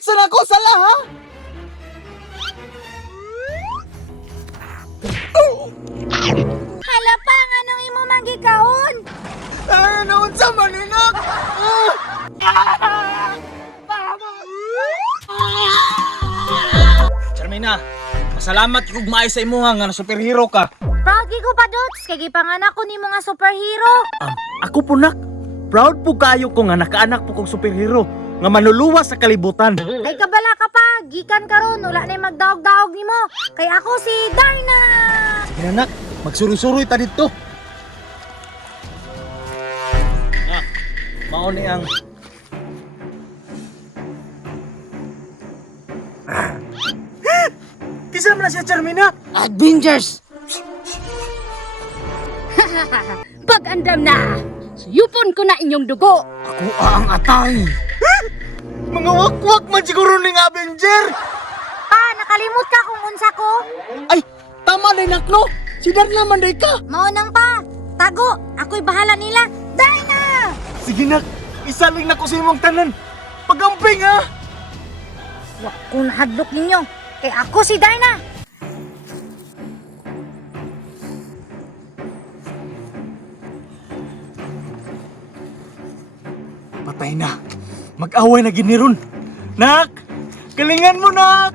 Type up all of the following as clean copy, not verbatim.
Iitsa na ko sala ha? Hala pa, anong imo manggikahon? Ano sa maninak? Charmina, pasalamat kung maay sa imo nga superhero ka. Proud ko pa, Dots. Kaya gipanganak ko ni mga superhero. Ako po nak, proud po kayo ko nga nakaanak po kong superhero nga manuluwas sa kalibutan. Ay kabala ka pa, gikan karon wala na magdaog-daog nimo. Kay ako si Darna. Sige na nak, magsuroy-suroy ta dito. Mao ni ang Kisa man na siya, Charmina? Avengers! Pag-andam na! Suyupon ko na inyong dugo! Ako ang atay. Mga wakwak man siguro ning Avenger. Pa, nakalimot ka kung unsa ko. Ay, tama na nakno. Si Darna man day ka. Maunang pa. Tago, ako'y bahala nila. Darna! Sige nak, isaling na ko sa imong tanan. Pagamping ha. Wa ko nahadlok ninyo. Kay ako si Darna. Patay na. Mag-away na giniron. Nak! Galingan mo, nak!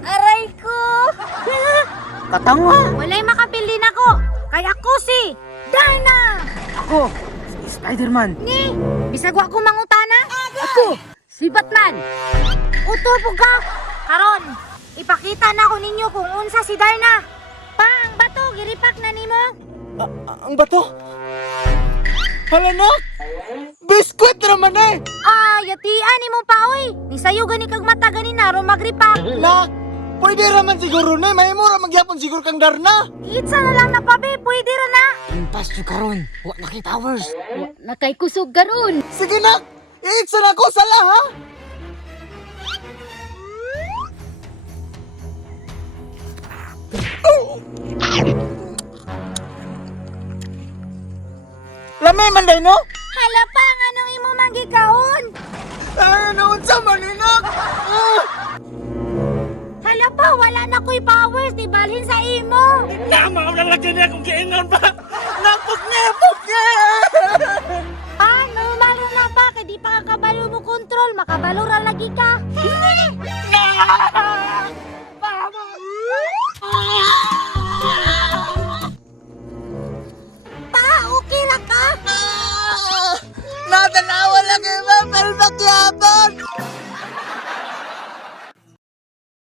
Aray ko! Katanga! Walay makapili ako. Kay ako si Darna. Ako, si Spider-Man! Ni, bisag wa ko mangutana. Ako, si Batman! Uto po ka. Karon, ipakita na ko ninyo kung unsa si Darna. Pa, ang bato, giripak na nimo. Ang bato? Hala, nak! Biskwit naman eh! Yatian nimo pa oy. Ni sayo gani kag mata gani na ron magripak. Nak! Pwede raman siguro na. May mura magyapon siguro kang Darna. Itsa na lang na pabe, pwede ra na. Impas nyo karon, wa na kay towers! Wa na kay kusog karon! Sige, nak! Iitsa na ko sala, ha? Lamay man day, no? Hala pa, anong imo manggikahon? Ano sa maninak? Hala pa, wala na ko'y powers, di balhin sa imo. Nama na lagi niya kung kainan ba? Napok niya! Ano, malo na pa, kay di pa kakabalo mo kontrol, makabalo ra lagi ka. Pa, okay ra ka? Natanawa lang kayo, Ma'am. Pero